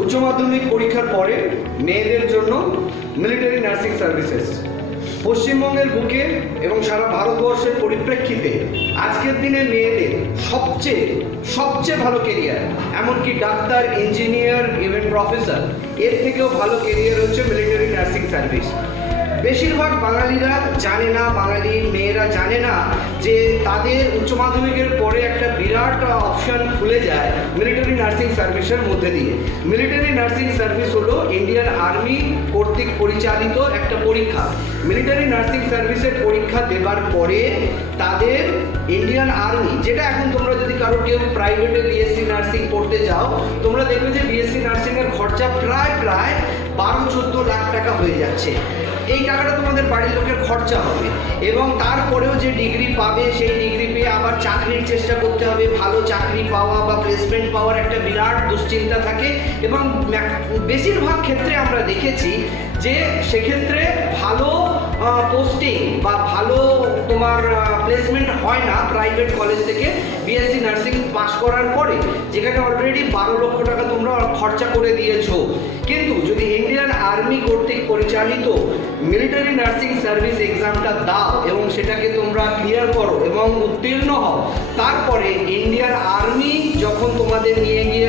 উচ্চ মাধ্যমিক পরীক্ষার পরে মেয়েদের জন্য মিলিটারি নার্সিং সার্ভিসেস পশ্চিমবঙ্গের বুকে এবং সারা ভারতবর্ষের পরিপ্রেক্ষিতে আজকের দিনে মেয়েদের সবচেয়ে ভালো কেরিয়ার, এমনকি ডাক্তার, ইঞ্জিনিয়ার, ইভেন প্রফেসর, এর থেকেও ভালো কেরিয়ার হচ্ছে মিলিটারি নার্সিং সার্ভিস। বেশিরভাগ বাঙালিরা জানে না, বাঙালি মেয়েরা জানে না যে তাদের উচ্চ মাধ্যমিকের পরে একটা বিরাট অপশন খুলে যায় মিলিটারি নার্সিং সার্ভিসের মধ্যে দিয়ে। মিলিটারি নার্সিং সার্ভিস হলো ইন্ডিয়ান আর্মি কর্তৃক পরিচালিত একটা পরীক্ষা। মিলিটারি নার্সিং সার্ভিসের পরীক্ষা দেবার পরে তাদের ইন্ডিয়ান আর্মি, যেটা এখন তোমরা যদি কেউ প্রাইভেটে বিএসসি নার্সিং পড়তে যাও, তোমরা দেখবে যে বিএসসি নার্সিংয়ের খরচা প্রায় 12-14 লাখ টাকা হয়ে যাচ্ছে। এই টাকাটা তোমাদের বাড়ির লোকের খরচা হবে এবং তারপরেও যে ডিগ্রি পাবে সেই ডিগ্রি পেয়ে আবার চাকরির চেষ্টা করতে হবে। ভালো চাকরি পাওয়া বা প্লেসমেন্ট পাওয়ার একটা বিরাট দুশ্চিন্তা থাকে এবং বেশিরভাগ ক্ষেত্রে আমরা দেখেছি যে সেক্ষেত্রে ভালো পোস্টিং বা ভালো তোমার প্লেসমেন্ট হয় না প্রাইভেট কলেজ থেকে বিএসসি নার্সিং পাস করার পরে, যেখানে অলরেডি 12 লক্ষ টাকা তোমরা খরচা করে দিয়েছো। কিন্তু যদি ইন্ডিয়ান আর্মি কর্তৃক পরিচালিত মিলিটারি নার্সিং সার্ভিস এক্সামটা দাও এবং সেটাকে তোমরা ক্লিয়ার করো এবং উত্তীর্ণ হও, তারপরে ইন্ডিয়ান আর্মি যখন তোমাদের নিয়ে গিয়ে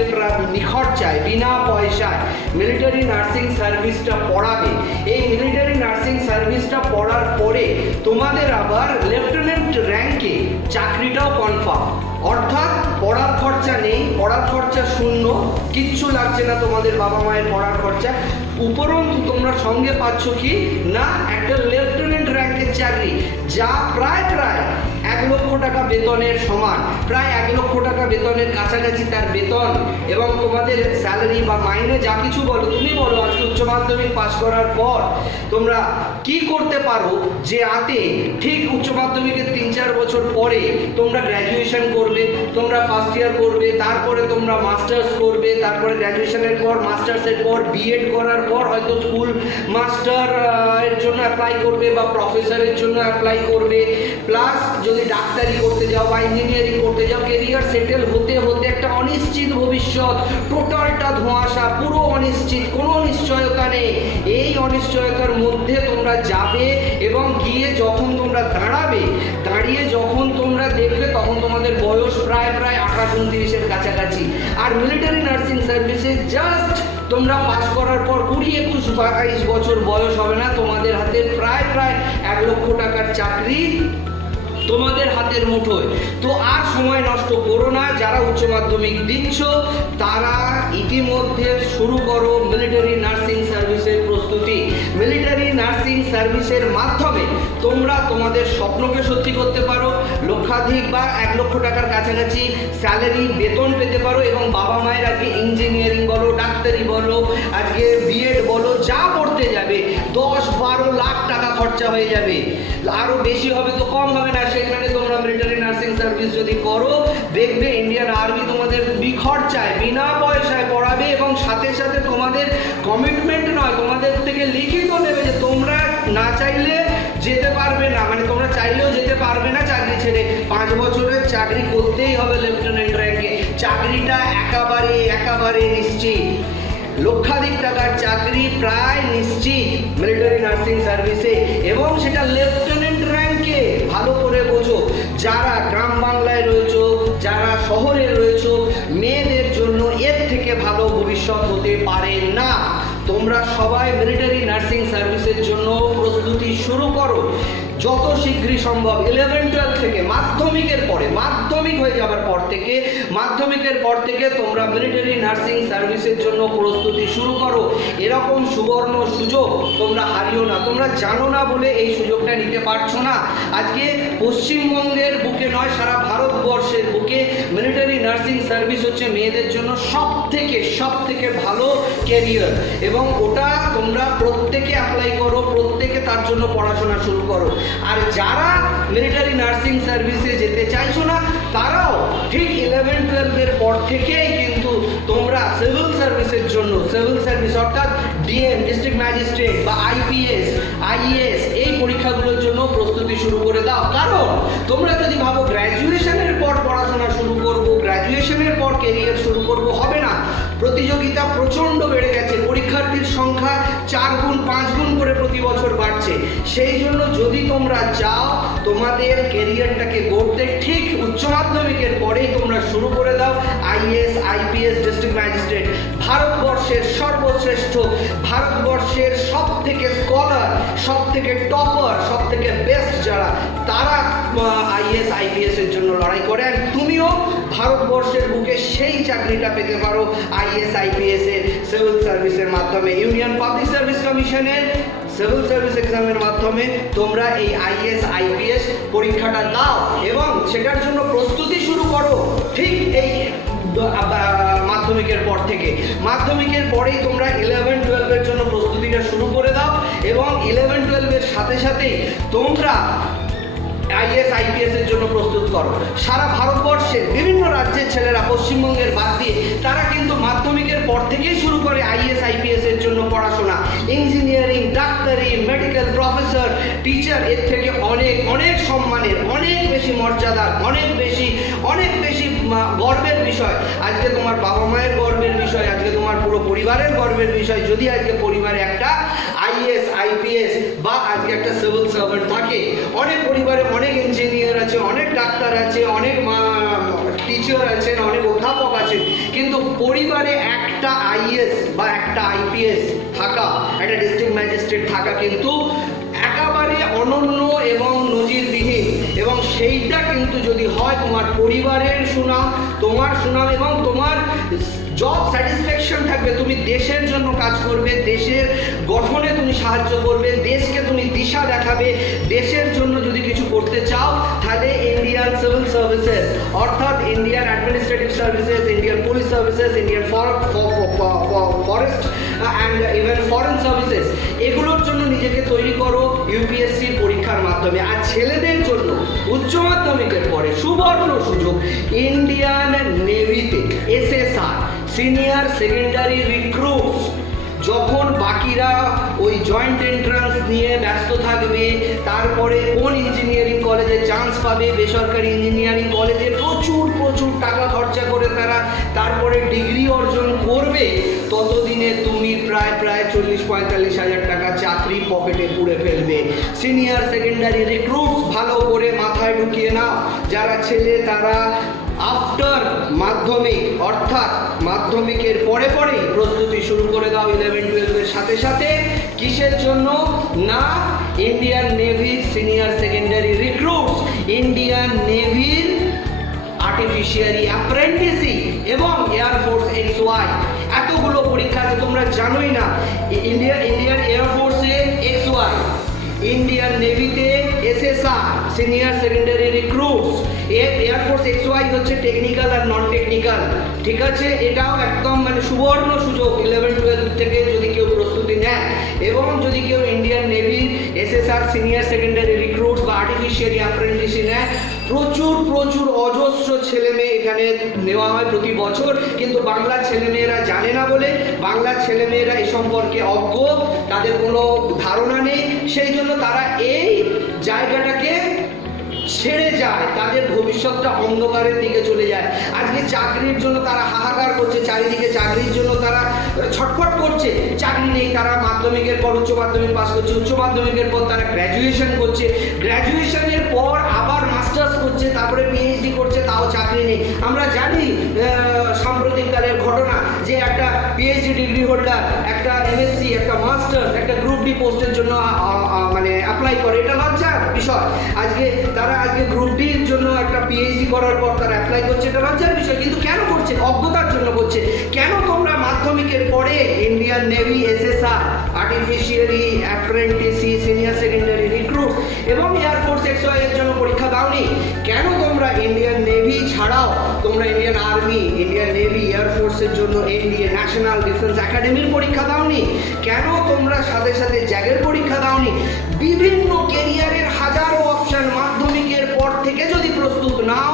নিখরচায় বিনা পয়সায় মিলিটারি নার্সিং সার্ভিসটা পড়াবে, এই মিলিটারি নার্সিং সার্ভিসটা পড়ার পরে তোমাদের আবার লেফটেন্যান্ট র্যাঙ্কে চাকরিটাও কনফার্ম। অর্থাৎ পড়ার খরচা নেই, পড়ার খরচা শূন্য, কিচ্ছু লাগছে না তোমাদের বাবা মায়ের পড়ার খরচা। উপরন্তু তোমরা সঙ্গে পাচ্ছ কি না, একটা লেফটেন্যান্ট র্যাঙ্কের চাকরি, যা প্রায় 1 লক্ষ টাকা বেতনের সমান, প্রায় 1 লক্ষ টাকা বেতনের কাছাকাছি তার বেতন। এবং তোমাদের স্যালারি বা মাইনে যা কিছু বলো, তুমি বলো আজকে উচ্চ মাধ্যমিক পাস করার পর তোমরা কি করতে পারো, যে আতে ঠিক উচ্চ মাধ্যমিকের 3-4 বছর পরে তোমরা গ্র্যাজুয়েশন করবে, তোমরা ফার্স্ট ইয়ার করবে, তারপরে তোমরা মাস্টার্স করবে, তারপরে গ্র্যাজুয়েশনের পর মাস্টার্সের পর বিএড করার পর হয়তো স্কুল মাস্টার এর জন্য অ্যাপ্লাই করবে বা প্রফেসরের জন্য অ্যাপ্লাই করবে। প্লাস যদি ডাক্তারি করতে যাও বা ইঞ্জিনিয়ারিং করতে যাও, কেরিয়ার সেটেল হতে হতে একটা অনিশ্চিত ভবিষ্যৎ, টোটালটা ধোঁয়াশা, পুরো অনিশ্চিত, কোনো নিশ্চয়তা নেই। এই অনিশ্চয়তার মধ্যে তোমরা যাবে এবং গিয়ে যখন তোমরা দাঁড়িয়ে যখন তোমরা দেখবে তখন তোমাদের বয়স প্রায় 28-29-এর কাছাকাছি। আর মিলিটারি নার্সিং সার্ভিসে জাস্ট তোমরা পাস করার পর 20-21-22 বছর বয়স হবে না, তোমাদের হাতে প্রায় 1 লক্ষ টাকার চাকরি তোমাদের হাতের মুঠোয়। তো আর সময় নষ্ট করো না, যারা উচ্চ মাধ্যমিক দিচ্ছ তারা ইতিমধ্যে শুরু করো মিলিটারি নার্সিং সার্ভিসের প্রস্তুতি। মিলিটারি নার্সিং সার্ভিসের মাধ্যমে তোমরা তোমাদের স্বপ্নকে সত্যি করতে পারো, লক্ষাধিক বা 1 লক্ষ টাকার কাছাকাছি স্যালারি বেতন পেতে পারো এবং বাবা মায়ের আজকে ইঞ্জিনিয়ারিং বলো, ডাক্তারি বলো, আজকে বিএড বলো, যা পড়তে যাবে 10-12 লাখ টাকা খরচা হয়ে যাবে। আরো বেশি হবে তো কম হবে না। সেখানে তোমরা মিলিটারি নার্সিং সার্ভিস যদি করো, দেখবে ইন্ডিয়ান আর্মি তোমাদের বিখরচায় বিনা পয়সায় পড়াবে এবং সাথে সাথে তোমাদের কমিটমেন্ট নয়, তোমাদের থেকে লিখিত নেবে যে তোমরা না চাইলে যেতে পারবে না, মানে তোমরা চাইলেও যেতে পারবে না চাকরি ছেড়ে। 5 বছরের চাকরি করতেই হবে লেফটেন্যান্ট র্যাঙ্কে। চাকরিটা একেবারে নিশ্চিত, লক্ষাধিক টাকার চাকরি প্রায় নিশ্চিত মিলিটারি নার্সিং সার্ভিসে, এবং সেটা লেফটেন্যান্ট র্যাঙ্কে। ভালো করে বোঝো, যারা গ্রাম বাংলায় রয়েছো, যারা শহরে রয়েছো, মেয়েদের জন্য এর থেকে ভালো ভবিষ্যৎ হতে পারে না। তোমরা সবাই মিলিটারি নার্সিং সার্ভিসের জন্য প্রস্তুতি শুরু করো যত শীঘ্রই সম্ভব। 11-12 থেকে মাধ্যমিক হয়ে যাওয়ার পর থেকে তোমরা মিলিটারি নার্সিং সার্ভিসের জন্য প্রস্তুতি শুরু করো। এরকম সুবর্ণ সুযোগ তোমরা হারিও না। তোমরা জানো না বলে এই সুযোগটা নিতে পারছো না। আজকে পশ্চিমবঙ্গের বুকে নয়, সারা ভারতবর্ষের বুকে মিলিটারি নার্সিং সার্ভিস হচ্ছে মেয়েদের জন্য সব থেকে ভালো ক্যারিয়ার, এবং ওটা তোমরা প্রত্যেকে অ্যাপ্লাই করো, প্রত্যেকে তার জন্য পড়াশোনা শুরু করো। আর যারা মিলিটারি নার্সিং সার্ভিসে যেতে চাইছো না, তারাও ঠিক 11-12 এর পর থেকেই কিন্তু তোমরা সিভিল সার্ভিসের জন্য, সিভিল সার্ভিস অর্থাৎ ডিএম, ডিস্ট্রিক্ট ম্যাজিস্ট্রেট বা আইপিএস, আইএএস, এই পরীক্ষাগুলোর জন্য প্রস্তুতি শুরু করে দাও। কারণ তোমরা যদি ভাবো গ্র্যাজুয়েশনের পর পড়াশোনা শুরু করবো, গ্র্যাজুয়েশন গ্র্যাজুয়েশনের পর কেরিয়ার শুরু করব হবে না। প্রতিযোগিতা প্রচণ্ড বেড়ে গেছে, পরীক্ষার্থীর সংখ্যা 4 গুণ 5 গুণ করে প্রতি বছর বাড়ছে। সেই জন্য যদি তোমরা চাও তোমাদের কেরিয়ারটাকে গড়তে, ঠিক উচ্চ মাধ্যমিকের পরেই তোমরা শুরু করে দাও আইএএস, আইপিএস, ডিস্ট্রিক্ট ম্যাজিস্ট্রেট। ভারতবর্ষের সর্বশ্রেষ্ঠ, ভারতবর্ষের সব থেকে স্কলার, সব থেকে টপার, সব থেকে বেস্ট যারা, তারা আইএএস আইপিএস এর জন্য লড়াই করে। আর তুমিও ভারতবর্ষের বুকে সেই চাকরিটা পেতে পারো আইএএস আইপিএস এর সিভিল সার্ভিসের মাধ্যমে। ইউনিয়ন পাবলিক সার্ভিস কমিশনের সিভিল সার্ভিস এক্সামের মাধ্যমে তোমরা এই আইএএস আইপিএস পরীক্ষাটা দাও এবং সেটার জন্য প্রস্তুতি শুরু করো ঠিক এই মাধ্যমিকের পর থেকে। মাধ্যমিকের পরেই তোমরা 11-12 এর জন্য প্রস্তুতিটা শুরু করে দাও এবং 11-12 এর সাথে সাথেই তোমরা আইএএস আইপিএস এর জন্য প্রস্তুত করো। সারা ভারতবর্ষের বিভিন্ন রাজ্যের ছেলেরা, পশ্চিমবঙ্গের বাদ দিয়ে, তারা কিন্তু মাধ্যমিকের পর থেকেই শুরু করে আইএএস আইপিএস এর জন্য পড়াশোনা। ইঞ্জিনিয়ারিং, ডাক্তারি, মেডিকেল, প্রফেসর, টিচার, এর থেকে অনেক অনেক সম্মানের, অনেক বেশি মর্যাদার, অনেক বেশি গর্বের বিষয়। আজকে তোমার বাবা মায়ের গর্বের বিষয়, আজকে তোমার পুরো পরিবারের গর্বের বিষয় যদি আজকে পরিবারে একটা আইএএস আইপিএস বা আজকে একটা সিভিল সার্ভেন্ট থাকে। অনেক পরিবারে অনেক ইঞ্জিনিয়ার আছে, অনেক ডাক্তার আছে, অনেক টিচার আছেন, অনেক অধ্যাপক আছেন, কিন্তু পরিবারে একটা আইএএস বা একটা আইপিএস থাকা, একটা ডিস্ট্রিক্ট ম্যাজিস্ট্রেট থাকা কিন্তু একেবারে অনন্য এবং নজিরবিহীন। এবং সেইটা কিন্তু যদি হয় তোমার পরিবারের সুনাম, তোমার সুনাম এবং তোমার জব স্যাটিসফ্যাকশন থাকবে। তুমি দেশের জন্য কাজ করবে, দেশের গঠনে তুমি সাহায্য করবে, দেশকে তুমি দিশা দেখাবে। দেশের জন্য যদি কিছু করতে চাও তাহলে ইন্ডিয়ান সিভিল সার্ভিসেস অর্থাৎ Indian administrative services, Indian police services, Indian forest and even foreign services, এগুলোর জন্য নিজেকে তৈরি করো ইউপিএসসি পরীক্ষার মাধ্যমে। আর ছেলেদের জন্য উচ্চ মাধ্যমিকের পরে সুবর্ণ সুযোগ, ইন্ডিয়ান নেভিতে এসএসআর সিনিয়র সেকেন্ডারি রিক্রুটস। যখন বাকিরা ওই জয়েন্ট এন্ট্রান্স নিয়ে ব্যস্ত থাকবে, তারপরে কোন ইঞ্জিনিয়ারিং কলেজে চান্স পাবে, বেসরকারি ইঞ্জিনিয়ারিং কলেজে প্রচুর প্রচুর টাকা খরচা করে তারপরে ডিগ্রি অর্জন করবে, ততদিনে তুমি প্রায় 40-45 হাজার টাকা চাকরি পকেটে পুড়ে ফেলবে। সিনিয়র সেকেন্ডারি রিক্রুটস ভালো করে মাথায় ঢুকিয়ে নাও। যারা ছেলে তারা আফটার মাধ্যমিক অর্থাৎ মাধ্যমিকের পরে প্রস্তুতি শুরু করে দাও 11-12 এর সাথে সাথে। কিসের জন্য না, ইন্ডিয়ান নেভির সিনিয়র সেকেন্ডারি রিক্রুটস, ইন্ডিয়ান নেভির আর্টিফিশিয়ারি অ্যাপ্রেন্টিসি এবং এয়ারফোর্স XY। এতগুলো পরীক্ষা আছে, তোমরা জানোই না। ইন্ডিয়ান এয়ারফোর্সে XY, ইন্ডিয়ান নেভিতে SSR senior secondary recruits, air force XY হচ্ছে টেকনিক্যাল আর নন টেকনিক্যাল, ঠিক আছে। এটাও একদম সুবর্ণ সুযোগ 11-12 থেকে যদি কেউ প্রস্তুতি নেয় এবং যদি কেউ ইন্ডিয়ান নেভির এসএসআর সিনিয়র সেকেন্ডারি রিক্রুটস বা আর্টিফিশিয়ারি অ্যাপ্রেন্টিসি নেয়। প্রচুর অজস্র ছেলে মেয়ে এখানে নেওয়া হয় প্রতি বছর, কিন্তু বাংলার ছেলেমেয়েরা জানে না বলে, বাংলার ছেলেমেয়েরা এই সম্পর্কে অজ্ঞ, তাদের কোনো ধারণা নেই, সেই জন্য তারা এই জায়গাটাকে ছেড়ে যায়, তাদের ভবিষ্যৎটা অন্ধকারের দিকে চলে যায়। আজকে চাকরির জন্য তারা হাহাকার করছে, চারিদিকে চাকরির জন্য তারা ছটফট করছে, চাকরি নেই। তারা মাধ্যমিকের পর উচ্চ মাধ্যমিক পাস করছে, উচ্চ মাধ্যমিকের পর তারা গ্র্যাজুয়েশন করছে, গ্র্যাজুয়েশনের পর আবার মাস্টার্স করছে, তারপরে পিএইচডি করছে, তাও চাকরি নেই। আমরা জানি সাম্প্রতিককালের ঘটনা যে একটা পিএইচডি ডিগ্রি হোল্ডার, একটা এমএসসি, একটা মাস্টার্স, একটা গ্রুপ ডি পোস্টের জন্য অ্যাপ্লাই করে। এটা লজ্জার বিষয়। আজকে গ্রুপ ডির জন্য একটা পিএইচডি করার পর তারা অ্যাপ্লাই করছে, এটা লজ্জার বিষয়। কিন্তু কেন করছে? অজ্ঞতার জন্য করছে। কেন তোমরা মাধ্যমিকের পরে Indian navy SSR artificer apprentice senior secondary recruit এবং এয়ারফোর্স XY এর জন্য পরীক্ষা দাওনি? কেন তোমরা ইন্ডিয়ান নেভি ছাড়াও তোমরা ইন্ডিয়ান আর্মি, ইন্ডিয়ান নেভি, এয়ারফোর্সের জন্য এনডিএ ন্যাশনাল ডিফেন্স একাডেমির পরীক্ষা দাওনি? কেন তোমরা সাথে সাথে জ্যাগের পরীক্ষা দাওনি? বিভিন্ন কেরিয়ারের হাজারো অপশন। মাধ্যমিকের পর থেকে যদি প্রস্তুত নাও,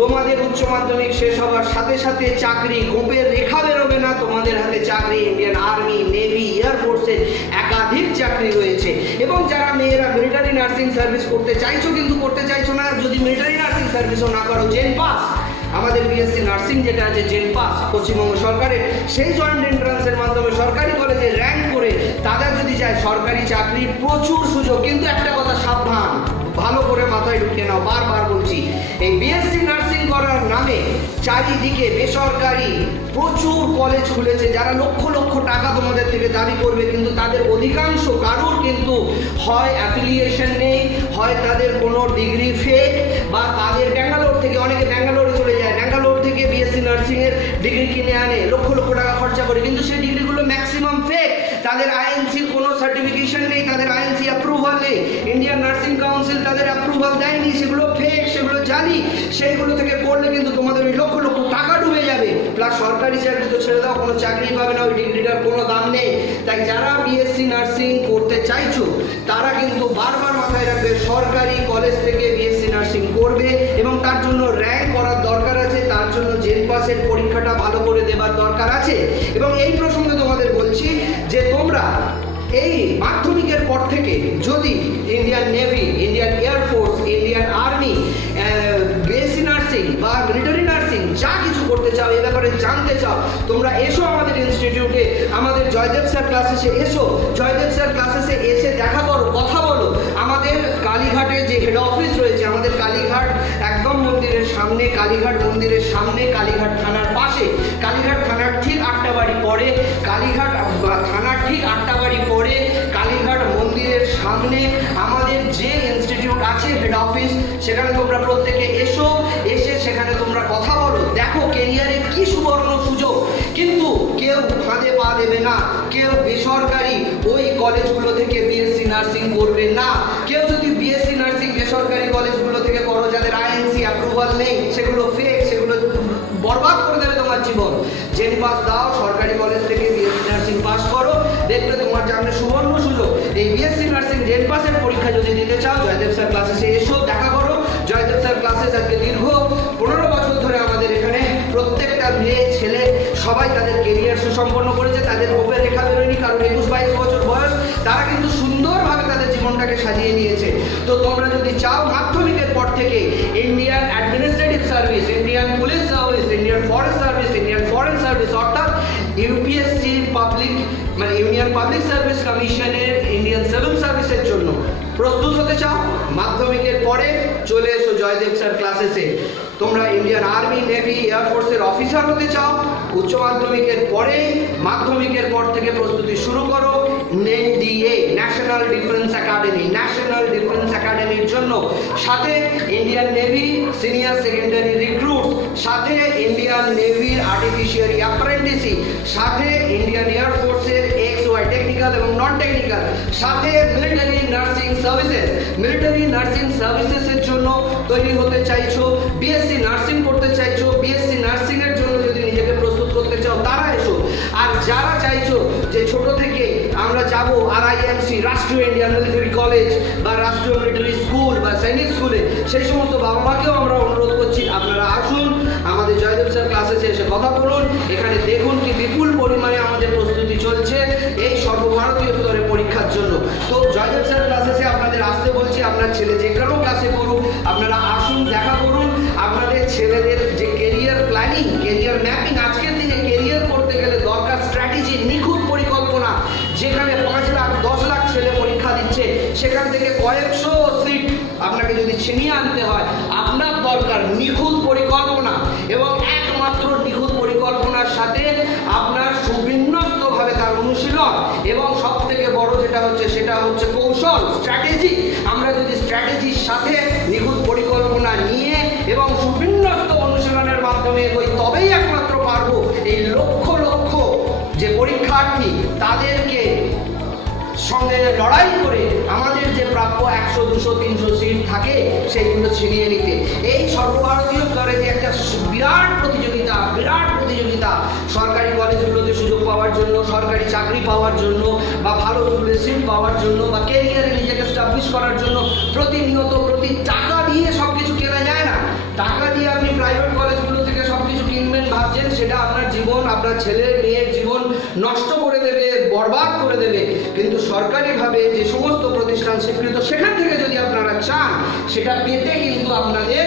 তোমাদের উচ্চ মাধ্যমিক শেষ হওয়ার সাথে সাথে চাকরি, গোপের রেখা বেরোবে না, তোমাদের হাতে চাকরি। ইন্ডিয়ান আর্মি, নেভি, এয়ারফোর্সের একাধিক চাকরি রয়েছে। এবং যারা মেয়েরা মিলিটারি নার্সিং সার্ভিস করতে চাইছো কিন্তু করতে চাইছো না, যদি মিলিটারি নার্সিং সার্ভিসও না করো, জেল পাস আমাদের বিএসসি নার্সিং যেটা আছে জেন পাস পশ্চিমবঙ্গ সরকারের, সেই জয়েন্ট এন্ট্রান্সের মাধ্যমে সরকারি কলেজে র্যাঙ্ক করে তারা যদি যায় সরকারি চাকরির প্রচুর সুযোগ। কিন্তু একটা কথা সাবধান, ভালো করে মাথায় ঢুকিয়ে নাও, বারবার বলছি, এই বিএসসি নার্সিং করার নামে চারিদিকে বেসরকারি প্রচুর কলেজ খুলেছে, যারা লক্ষ লক্ষ টাকা তোমাদের থেকে দাবি করবে, কিন্তু তাদের অধিকাংশ কারোর কিন্তু হয় অ্যাফিলিয়েশন নেই, হয় তাদের কোনো ডিগ্রি ফেক, বা তাদের ব্যাঙ্গালোর থেকে, অনেকে ব্যাঙ্গালোরে চলে যায়, ব্যাঙ্গালোর থেকে বিএসসি নার্সিংয়ের ডিগ্রি কিনে আনে লক্ষ লক্ষ টাকা খরচা করে, কিন্তু সেই ডিগ্রিগুলো ম্যাক্সিমাম ফেক। তাদের আইএনসির কোনো সার্টিফিকেশন নেই, তাদের আইএনসি অ্যাপ্রুভাল নেই, ইন্ডিয়ান নার্সিং কাউন্সিল তাদের অ্যাপ্রুভাল দেয়নি, সেগুলো ফেক, সেগুলো জানি। সেইগুলো থেকে পড়লে কিন্তু তোমাদের ওই লক্ষ লক্ষ টাকা ডুবে যাবে, প্লাস সরকারি চাকরি তো ছেড়ে দাও, কোনো চাকরি পাবে না, ওই ডিগ্রিটার কোনো দাম নেই। তাই যারা বিএসসি নার্সিং করতে চাইছো তারা কিন্তু বারবার মাথায় রাখবে, সরকারি কলেজ থেকে বিএসসি নার্সিং করবে এবং তার জন্য র্যাঙ্ক করার দরকার আছে, তার জন্য জেন পাসের পরীক্ষাটা ভালো করে দেবার দরকার আছে। এবং এই প্রসঙ্গে তোমাদের বলছি যে তোমরা এই মাধ্যমিকের পর থেকে যদি Indian navy, Indian air force, Indian army, BSc nursing বা মিলিটারি নার্সিং যা কিছু করতে চাও, এ ব্যাপারে জানতে চাও, তোমরা এসো আমাদের ইনস্টিটিউটে, আমাদের জয়দেব স্যার ক্লাসেসে এসো, জয়দেব স্যার ক্লাসেসে এসে দেখা করো, কথা বলো। আমাদের কালীঘাটে যে হেড অফিস রয়েছে, আমাদের কালীঘাট একদম মন্দিরের সামনে, কালীঘাট মন্দিরের সামনে, কালীঘাট থানার পাশে, কালীঘাট থানার ঠিক 8টা বাড়ি পরে, কালীঘাট থানার ঠিক 8টা বাড়ি পরে, কালীঘাট মন্দিরের সামনে আমাদের যে ইনস্টিটিউট আছে হেড অফিস, সেখানে তোমরা প্রত্যেকে এসো, এসে সেখানে তোমরা কথা বলো, দেখো কেরিয়ারে কি সুবর্ণ সুযোগ। কিন্তু কেউ ফাঁদে পা দেবে না, কেউ বেসরকারি ওই কলেজগুলো থেকে বিএসসি নার্সিং করবে না। কেউ যদি বিএসসি নার্সিং বেসরকারি কলেজগুলো থেকে করো যাদের আইএনসি অ্যাপ্রুভাল নেই, সেগুলো ফেক, সেগুলো বরবাদ করে দেবে তোমার জীবন। জেন পাস দাও, সরকারি কলেজ থেকে বিএসসি নার্সিং পাস করো, দেখবে তোমার সামনে সুবর্ণ সুযোগ। এই বিএসসি নার্সিং জেন পাসের পরীক্ষা যদি দিতে চাও, জয়দেব স্যার ক্লাসেসে এসো, দেখা করো। জয়দেব স্যার ক্লাসেস আজকে দীর্ঘ 15 বছর ধরে আমাদের এখানে প্রত্যেকটা মেয়ে ছেলে সবাই তাদের কেরিয়ার সুসম্পন্ন করেছে, তাদের মুখে রেখা বেরোয়নি, কারণ 21-22 বছর বয়স, তারা কিন্তু সুন্দরভাবে তাদের জীবনটাকে সাজিয়ে নিয়েছে। তো তোমরা যদি চাও মাধ্যমিকের পর থেকে Indian administrative service, Indian police service, Indian forest service, Indian foreign service, অর্থাৎ ইউপিএসসি পাবলিক মানে ইউনিয়ন পাবলিক সার্ভিস কমিশনের ইন্ডিয়ান সিভিল সার্ভিসের জন্য প্রস্তুত হতে চাও, মাধ্যমিকের পরে চলে এসো জয়দেব স্যার ক্লাসেসে। তোমরা ইন্ডিয়ান আর্মি, নেভি, এয়ারফোর্সের অফিসার হতে চাও, উচ্চ মাধ্যমিকের পরে, মাধ্যমিকের পর থেকে প্রস্তুতি শুরু করো। NDA, national defence academy, national defence একাডেমির জন্য, সাথে Indian navy senior secondary recruit, সাথে ইন্ডিয়ান নেভির আর্টিফিশিয়ারি অ্যাপ্রেন্টিসিপ, সাথে ইন্ডিয়ান এয়ারফোর্সের XY টেকনিক্যাল এবং নন টেকনিক্যাল, সাথে military nursing services. Military nursing সার্ভিসেসের জন্য তৈরি হতে চাইছো, বিএসসি নার্সিং করতে চাইছো, বিএসসি নার্সিং এর জন্য যদি নিজেকে প্রস্তুত করতে চাও তারা এসো। আর যারা চাইছো যে ছোট থেকে আমরা যাব RIMC, রাষ্ট্রীয় ইন্ডিয়ান মিলিটারি কলেজ বা রাষ্ট্রীয় মিলিটারি স্কুল বা সৈনিক স্কুলে, সেই সমস্ত বাবা মাকেও আমরা অনুরোধ করছি আপনারা আসুন, আমাদের জয়দেব স্যার ক্লাসেসে এসে কথা বলুন। এখানে দেখুন কি বিপুল পরিমাণে আমাদের প্রস্তুতি চলছে এই সর্বভারতীয় স্তরে পরীক্ষার জন্য। তো জয়দেব স্যার ক্লাসেসে আপনাদের আসতে বলছি, আপনার ছেলে যে কোনো ক্লাসে করুক, আপনারা আসুন, দেখা করুন। আপনাদের ছেলেদের যে কেরিয়ার প্ল্যানিং, কেরিয়ার ম্যাপিং, আজকের দিনে কেরিয়ার করতে গেলে দরকার স্ট্র্যাটেজি, নিখুঁত পরিকল্পনা। যেখানে 5 লাখ 10 লাখ ছেলে পরীক্ষা দিচ্ছে, সেখান থেকে কয়েকশো সিট আপনাকে যদি ছিনিয়ে আনতে হয়, আপনার দরকার নিখুঁত পরিকল্পনা, এবং একমাত্র নিখুঁত পরিকল্পনার সাথে আপনার সুবিন্যস্তভাবে তার অনুশীলন, এবং সব থেকে বড় যেটা হচ্ছে সেটা হচ্ছে কৌশল, স্ট্র্যাটেজি। আমরা যদি স্ট্র্যাটেজির সাথে নিখুঁত পরিকল্পনা নিয়ে এবং সুবিন্যস্ত অনুশীলনের মাধ্যমে এগোই, তবেই একমাত্র পারবো এই লক্ষ লক্ষ যে পরীক্ষার্থী তাদেরকে সঙ্গে লড়াই করে আমাদের যে প্রাপ্য 100, 200, 300 সিট থাকে সেইগুলো ছিনিয়ে নিতে। এই সর্বভারতীয় স্তরে যে একটা বিরাট প্রতিযোগিতা সরকারি কলেজগুলোতে সুযোগ পাওয়ার জন্য, সরকারি চাকরি পাওয়ার জন্য, বা ভালো স্কুলে সিট পাওয়ার জন্য, বা ক্যারিয়ারে নিজেকে স্টাবলিশ করার জন্য প্রতিনিয়ত টাকা দিয়ে সব কিছু কেনা যায় না। টাকা দিয়ে আপনি প্রাইভেট কলেজগুলো থেকে সব কিছু কিনবেন ভাবছেন, সেটা আপনার জীবন, আপনার ছেলে মেয়ের জীবন নষ্ট করে দেবে, বরবাদ করে দেবে, কিন্তু সরকারিভাবে যে সমস্ত প্রতিষ্ঠান স্বীকৃত সেখান থেকে যদি আপনারা চান সেটা পেতে কিন্তু আপনাদের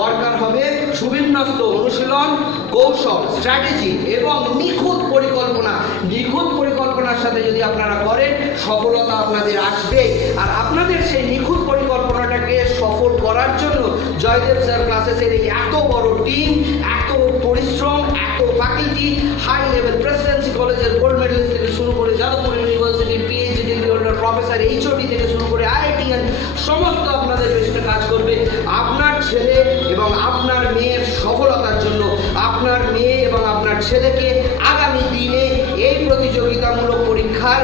দরকার হবে সুবিন্যস্ত অনুশীলন, কৌশল, স্ট্র্যাটেজি এবং নিখুঁত পরিকল্পনা। নিখুঁত পরিকল্পনার সাথে যদি আপনারা করেন সফলতা আপনাদের আসবে। আর আপনাদের সেই নিখুঁত পরিকল্পনাটাকে সফল করার জন্য জয়দেব স্যার ক্লাসেসের এই এত বড় টিম, এত পরিশ্রম, এত ফ্যাকাল্টি, হাই লেভেল প্রেসিডেন্সি কলেজের গোল্ড মেডেলিস্ট থেকে শুরু করে যাদবপুর ইউনিভার্সিটির PhD degree holder professor, HOD থেকে শুরু করে আইআইটিএন সমস্ত আপনাদের পেছনে কাজ করবে আপনার ছেলে এবং আপনার মেয়ের সফলতার জন্য। আপনার মেয়ে এবং আপনার ছেলেকে আগামী দিনে এই প্রতিযোগিতামূলক পরীক্ষার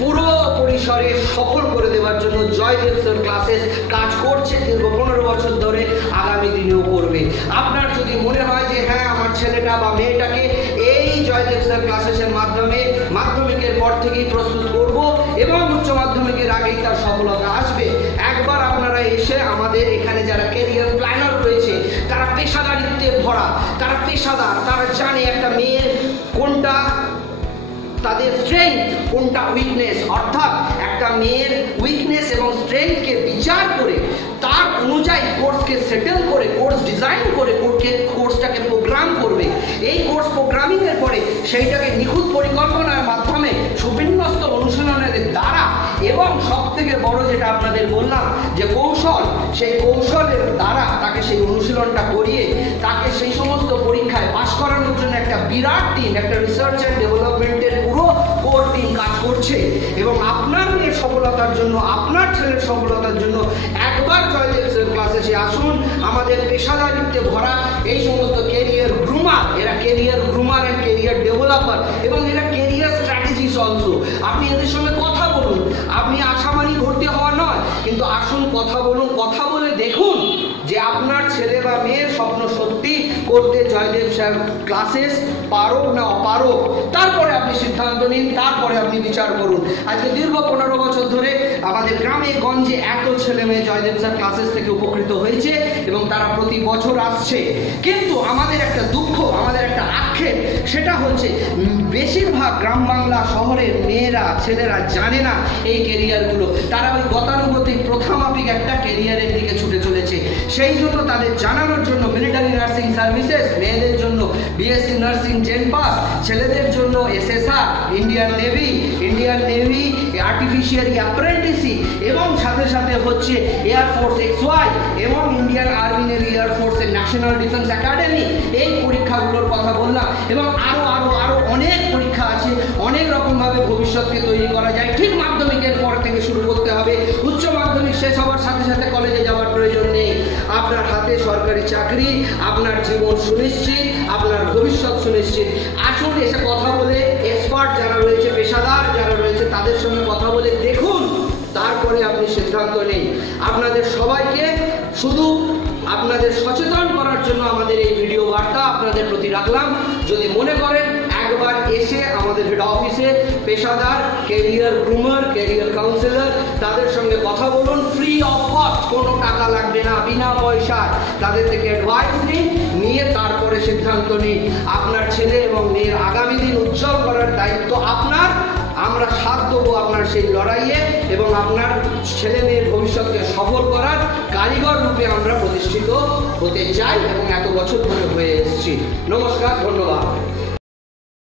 পুরো পরিসরে সফল করে দেওয়ার জন্য জয়দেব স্যার ক্লাসেস কাজ করছে দীর্ঘ 15 বছর ধরে, আগামী দিনেও করবে। আপনার যদি মনে হয় যে হ্যাঁ আমার ছেলেটা বা মেয়েটাকে এই জয়দেব স্যার ক্লাসেসের মাধ্যমে মাধ্যমিকের পর থেকেই প্রস্তুত করব এবং উচ্চ মাধ্যমিকের আগেই তার সফলতা আসবে, একবার আপনারা এসে আমাদের এখানে যারা ক্যারিয়ার প্ল্যানার রয়েছে তারা পেশাদারিত্বে ভরা, তারা পেশাদার, তারা জানে একটা মেয়ের কোনটা তাদের স্ট্রেংথ, কোনটা উইকনেস, অর্থাৎ একটা মেয়ের উইকনেস এবং স্ট্রেংথকে বিচার করে তার অনুযায়ী কোর্সকে সেটেল করে, কোর্স ডিজাইন করে কোর্সটাকে প্রোগ্রাম করবে। এই কোর্স প্রোগ্রামিংয়ের পরে সেইটাকে নিখুঁত পরিকল্পনার মাধ্যমে সুবিন্যস্ত অনুশীলনের দ্বারা এবং সব থেকে বড় যেটা আপনাদের বললাম যে কৌশল, সেই কৌশলের দ্বারা তাকে সেই অনুশীলনটা করিয়ে তাকে সেই সমস্ত পরীক্ষায় পাস করানোর জন্য একটা বিরাট টিম, একটা রিসার্চ অ্যান্ড ডেভেলপমেন্টের পুরো কোর টিম কাজ করছে। এবং আপনার মেয়ের সফলতার জন্য, আপনার ছেলের সফলতার জন্য একবার জয়দেব স্যার ক্লাসে আসুন। আমাদের পেশাদারিত্বে ভরা এই সমস্ত ক্যারিয়ার গ্রুমার, এরা career groomer and career developer এবং এরা ক্যারিয়ার স্ট্র্যাটেজিস অলসো। আপনি এদের সঙ্গে কথা বলুন, আপনি আশামানি ভর্তি হওয়া নয়, কিন্তু আসুন কথা বলুন, কথা বলে দেখুন যে আপনার ছেলে বা মেয়ের স্বপ্ন সত্যি করতে জয়দেব স্যার ক্লাসেস পারো না অপারো, তারপরে আপনি সিদ্ধান্ত নিন, তারপরে আপনি বিচার করুন। আজকে দীর্ঘ 15 বছর ধরে আমাদের গ্রামে গঞ্জে এত ছেলে মেয়ে জয়দেব স্যার ক্লাসেস থেকে উপকৃত হয়েছে এবং তারা প্রতি বছর আসছে। কিন্তু আমাদের একটা দুঃখ, আমাদের একটা আক্ষেপ, সেটা হচ্ছে বেশিরভাগ গ্রাম বাংলা শহরের মেয়েরা, ছেলেরা জানে না এই ক্যারিয়ারগুলো। তারা ওই গতানুগতিক প্রথামাফিক একটা ক্যারিয়ারের দিকে ছুটে চলেছে। সেই জন্য তাদের জানানোর জন্য মিলিটারি নার্সিং সার্ভিসেস, মেয়েদের জন্য বিএসসি নার্সিং জেন পাস, ছেলেদের জন্য SSR, Indian navy artificial apprentice এবং সাথে সাথে হচ্ছে এয়ারফোর্স XY এবং ইন্ডিয়ান আর্মি নেভি এয়ারফোর্সের ন্যাশনাল ডিফেন্স একাডেমি, এই পরীক্ষাগুলোর কথা বললাম। এবং আরো আরো আরো অনেক পরীক্ষা আছে, অনেক রকমভাবে ভবিষ্যৎকে তৈরি করা যায়। ঠিক মাধ্যমিকের পর থেকে শুরু করতে হবে, উচ্চ মাধ্যমিক শেষ হওয়ার সাথে সাথে কলেজে যাওয়ার প্রয়োজন নেই। আপনার হাতে সরকারি চাকরি, আপনার জীবন সুনিশ্চিত, আপনার ভবিষ্যৎ সুনিশ্চিত। আসুন এসে কথা বলে, এক্সপার্ট যারা রয়েছে, পেশাদার যারা রয়েছে তাদের সঙ্গে কথা বলে দেখুন, তারপরে আপনি সিদ্ধান্ত নিন। আপনাদের সবাইকে শুধু আপনাদের সচেতন করার জন্য আমাদের এই ভিডিও বার্তা আপনাদের প্রতি রাখলাম। যদি মনে করেন একবার এসে আমাদের হেড অফিসে পেশাদার ক্যারিয়ার গ্রুমার, ক্যারিয়ার কাউন্সিলর তাদের সঙ্গে কথা বলুন, ফ্রি অফ কস্ট, কোনো টাকা লাগবে না, বিনা পয়সায় তাদের থেকে অ্যাডভাইস নিয়ে তারপরে সিদ্ধান্ত নিন। আপনার ছেলে এবং মেয়ের আগামী দিন উজ্জ্বল করার দায়িত্ব আপনার। আমরা সাথ দেবো আপনার সেই লড়াইয়ে এবং আপনার ছেলে মেয়ের ভবিষ্যৎকে সফল করার কারিগর রূপে আমরা প্রতিষ্ঠিত হতে চাই এবং এত বছর ধরে হয়ে এসেছি। নমস্কার, ধন্যবাদ।